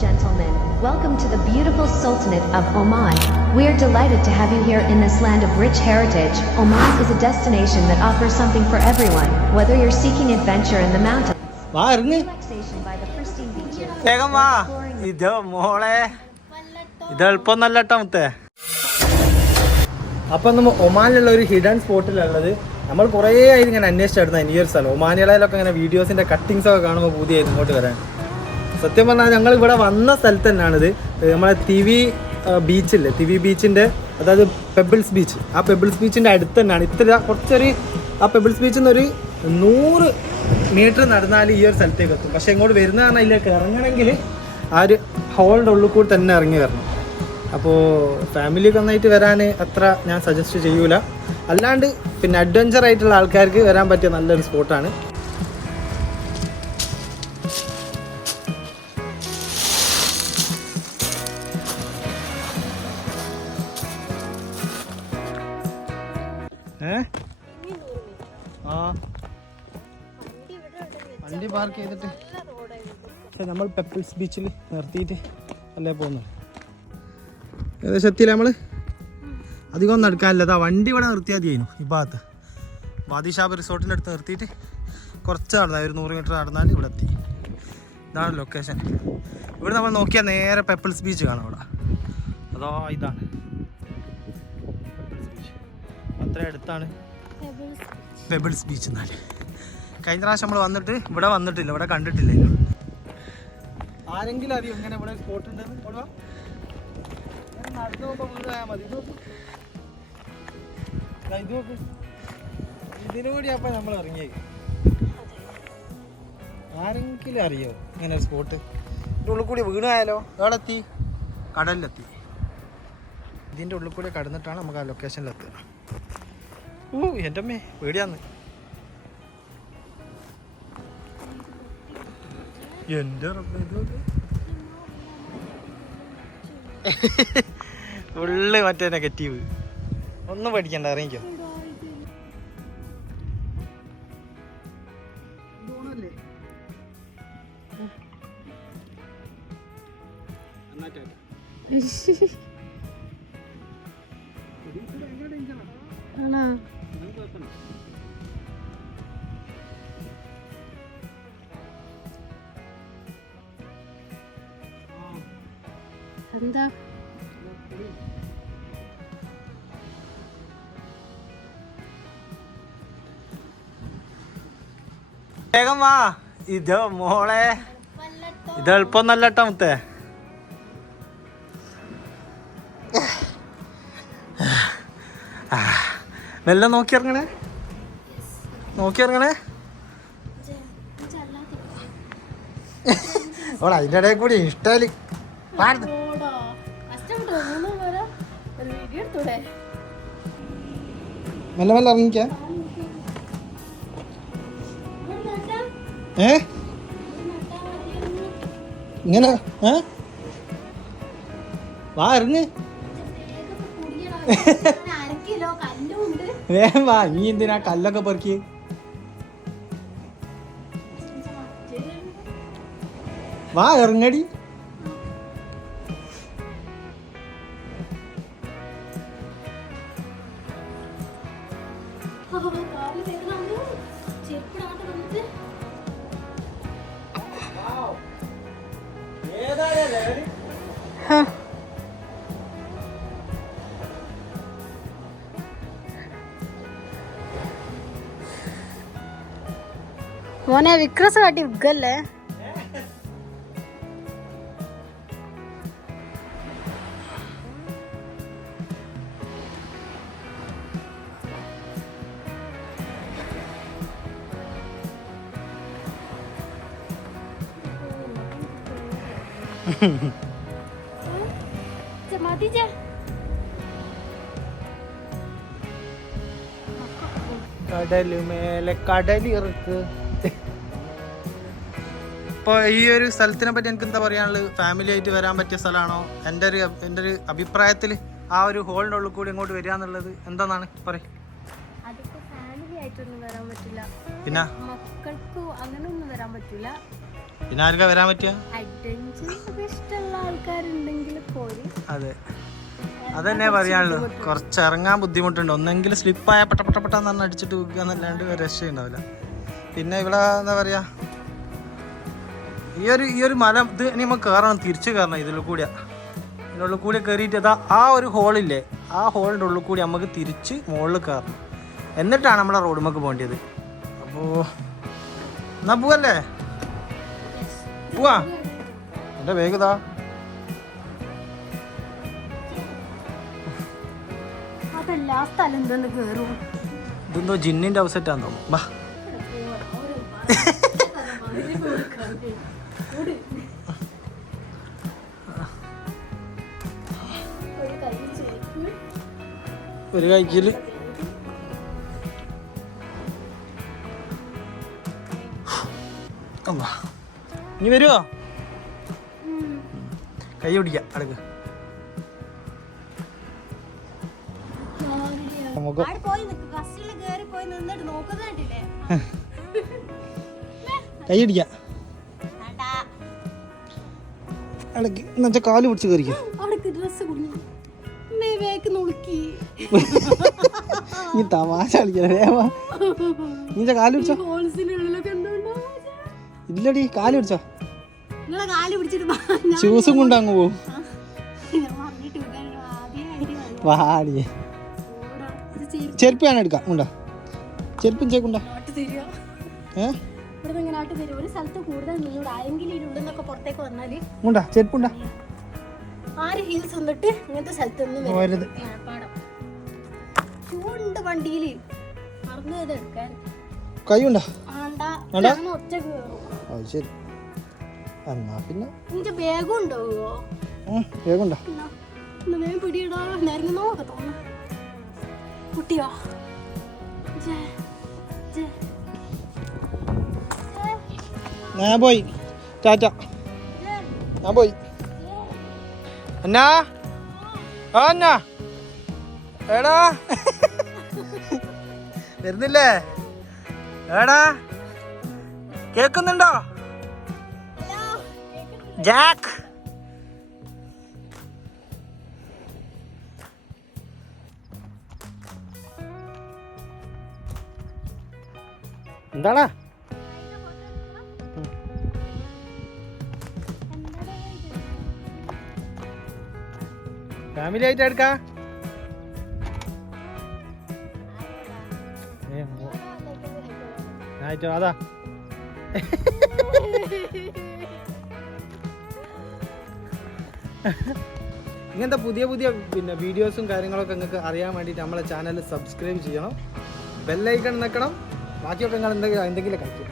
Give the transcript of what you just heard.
gentlemen, welcome to the beautiful Sultanate of Oman. We are delighted to have you here in this land of rich heritage. Oman is a destination that offers something for everyone, whether you're seeking adventure in the mountains, relaxation by the pristine beaches, അപ്പം നമ്മൾ ഒമാനിലുള്ള ഒരു hidden സ്പോട്ടിലുള്ളത്. നമ്മൾ കുറേ ആയി ഇങ്ങനെ അന്വേഷിച്ചായിരുന്നു ഈ ഒരു സ്ഥലം. ഒമാനികളയിലൊക്കെ ഇങ്ങനെ വീഡിയോസിൻ്റെ കട്ടിങ്സൊക്കെ കാണുമ്പോൾ പുതിയ ഇങ്ങോട്ട് വരാൻ. സത്യം പറഞ്ഞാൽ ഞങ്ങൾ ഇവിടെ വന്ന സ്ഥലത്ത് തന്നെയാണിത്. നമ്മളെ തിവി ബീച്ചില്ലേ, തിവി ബീച്ചിൻ്റെ, അതായത് പെബിൾസ് ബീച്ച്. ആ പെബിൾസ് ബീച്ചിൻ്റെ അടുത്ത് തന്നെയാണ്. കുറച്ചൊരു ആ പെബിൾസ് ബീച്ചിൽ നിന്നൊരു 100 മീറ്റർ നടന്നാൽ ഈ ഒരു സ്ഥലത്തേക്ക് എത്തും. പക്ഷേ ഇങ്ങോട്ട് വരുന്ന കാരണം ഇതിലേക്ക് ഇറങ്ങണമെങ്കിൽ ആ ഒരു ഹോളിൻ്റെ ഉള്ളിൽ കൂടി തന്നെ ഇറങ്ങി വരണം. അപ്പോൾ ഫാമിലിക്ക് ഒന്നായിട്ട് വരാൻ അത്ര ഞാൻ സജസ്റ്റ് ചെയ്യൂല. അല്ലാണ്ട് പിന്നെ അഡ്വഞ്ചർ ആയിട്ടുള്ള ആൾക്കാർക്ക് വരാൻ പറ്റിയ നല്ലൊരു സ്പോട്ടാണ്. വണ്ടി പാർക്ക് ചെയ്തിട്ട് നമ്മൾ പെപ്പിൾസ് ബീച്ചിൽ നിർത്തിയിട്ട് അല്ലേ പോകുന്നത്. ഏകദേശം എത്തിയില്ല. നമ്മൾ അധികം ഒന്നും എടുക്കാനില്ല. അതാ വണ്ടി ഇവിടെ നിർത്തിയാൽ മതിയായിരുന്നു. ഈ ഭാഗത്ത് വാദിഷാബ് റിസോർട്ടിൻ്റെ അടുത്ത് നിർത്തിയിട്ട് കുറച്ച് നടന്നാൽ ഒരു 100 മീറ്റർ നടന്നാൽ ഇവിടെ എത്തി. ഇതാണ് ലൊക്കേഷൻ. ഇവിടെ നമ്മൾ നോക്കിയാൽ നേരെ പെപ്പിൾസ് ബീച്ച് കാണാം. ഇവിടെ അതോ ഇതാണ് അത്ര അടുത്താണ് പെബിൾസ് ബീച്ച്. എന്നാൽ കഴിഞ്ഞ പ്രാവശ്യം നമ്മൾ വന്നിട്ട് ഇവിടെ വന്നിട്ടില്ല, ഇവിടെ കണ്ടിട്ടില്ലല്ലോ. ആരെങ്കിലും അറിയും ഇങ്ങനെ ഇവിടെ സ്പോട്ട് ഉണ്ടെന്ന്? നടന്നു പോകുമ്പോൾ വീട് പോയാൽ മതി. ഇത് നോക്ക്, ഇതിനുകൂടി അപ്പം നമ്മൾ ഇറങ്ങിയത്. ആരെങ്കിലും അറിയോ ഇങ്ങനെ ഒരു സ്പോട്ട്? ഇതിൻ്റെ ഉള്ളിൽ കൂടി വീണായാലോ? എവിടെ എത്തി? കടലിലെത്തി. ഇതിൻ്റെ ഉള്ളിൽ കൂടി കടന്നിട്ടാണ് നമുക്ക് ആ ലൊക്കേഷനിലെത്തുക. എൻ്റെ അമ്മേ പേടിയാന്ന്. എൻ്റെ ഫുള്ള് മറ്റേ നെഗറ്റീവ്. ഒന്നും പഠിക്കണ്ട, ഇറങ്ങിക്കോ. എന്താ വേഗം വാ. ഇത് മോളെ ഇത് എളുപ്പമൊന്നല്ല കേട്ടോ മുത്തേ. മെല്ലെ നോക്കി ഇറങ്ങണേ, നോക്കി ഇറങ്ങണേ. ഓളെ അതിൻ്റെ ഇടയിൽ കൂടി ഇഷ്ടാല് മെല്ലെ മെല്ലെ ഇറങ്ങിക്ക. ഇങ്ങനെ വാ, ഇറങ്ങ്. വേഗം വാ. നീ എന്തിനാ കല്ലൊക്കെ പെറുക്കി? വാ, ഇറങ്ങടി. മോനെ വിക്രസ് കാട്ടി വിഗല്ലേ? കടല് മേലെ കടലിറക്ക്. ഇപ്പോൾ ഈ ഒരു സ്ഥലത്തിനെ പറ്റി എനിക്ക് എന്താ പറയാനുള്ളത്? ഫാമിലി ആയിട്ട് വരാൻ പറ്റിയ സ്ഥലമാണോ? എൻ്റെ ഒരു അഭിപ്രായത്തിൽ ആ ഒരു ഹോളിൻ്റെ ഉള്ളിൽ കൂടി ഇങ്ങോട്ട് വരിക എന്നുള്ളത് എന്താണെന്നാണ് പറയും? പിന്നെ പിന്നെ മക്കൾക്ക് അങ്ങനെ ഒന്നും വരാൻ പറ്റില്ല. പിന്നെ ആർക്കാ വരാൻ പറ്റുക? ഇഷ്ടമുള്ള ആൾക്കാരുണ്ടെങ്കിൽ പോരി. അതെ, അതന്നെ പറയാനുള്ളൂ. കുറച്ച് ഇറങ്ങാൻ ബുദ്ധിമുട്ടുണ്ട്. ഒന്നെങ്കിൽ സ്ലിപ്പായ പെട്ടെന്ന് പറഞ്ഞ് അടിച്ചിട്ട് വെക്കുക എന്നല്ലാണ്ട് രക്ഷയുണ്ടാവില്ല. പിന്നെ ഇവിടെ എന്താ പറയാ, ഈ ഒരു മല ഇത് ഇനി നമുക്ക് കയറണം, തിരിച്ച് കയറണം. ഇതിൽ കൂടി കയറിയിട്ട് അതാ ആ ഒരു ഹോളില്ലേ, ആ ഹോളിൻ്റെ ഉള്ളിൽ കൂടി നമുക്ക് തിരിച്ച് മുകളിൽ കയറണം. എന്നിട്ടാണ് നമ്മളെ റോഡുമ്മക്ക് പോകേണ്ടത്. അപ്പോൾ എന്നാ പോവല്ലേ, പോവാ. എൻ്റെ വേഗതാ അതല്ല ആ സ്ഥലം എന്തെന്ന് കേറും. ഇതെന്തോ ജിന്നിൻ്റെ ഔസെറ്റാന്ന് തോന്നുന്നു. ബാ ഒരു കഴിക്കല് ഇനി വരുമോ? കൈ പിടിക്കാം അടുക്ക്. നമുക്ക് കൈ പിടിക്കാം അടുക്ക് എന്നുവെച്ചാൽ കാല് പിടിച്ച് കയറിക്കാം. നീ തമാശ കളിക്കണേ. നീ കാല് പിടിച്ചോ. ഇല്ലടി, കാല് പിടിച്ചോ. ഷൂസും കൊണ്ട് അങ്ങ് പോവും. വാടി, ചെരുപ്പ് ഞാൻ എടുക്കാം. ഉണ്ടോ ചെരുപ്പും ചേക്കുണ്ടോ? ചെരുപ്പുണ്ടാ? കൈയുണ്ടോ? ശരി, എന്നാ പിന്നെ വേഗമുണ്ടോ? കുട്ടിയോ ഞാൻ പോയി, ടാറ്റ. ഞാൻ പോയി. എന്നാ എന്നാ എടാ വരുന്നില്ലേ? എടാ കേക്കുന്നുണ്ടോ? ജാക്ക് എന്താടാ? ഫാമിലി ആയിട്ട് എടുക്കാം. അതാ ഇങ്ങനത്തെ പുതിയ പിന്നെ വീഡിയോസും കാര്യങ്ങളൊക്കെ നിങ്ങൾക്ക് അറിയാൻ വേണ്ടിയിട്ട് നമ്മളെ ചാനൽ സബ്സ്ക്രൈബ് ചെയ്യണം, ബെല്ലൈക്കൺ നിൽക്കണം. ബാക്കിയൊക്കെ നിങ്ങൾ എന്തെങ്കിലും കഴിക്കും.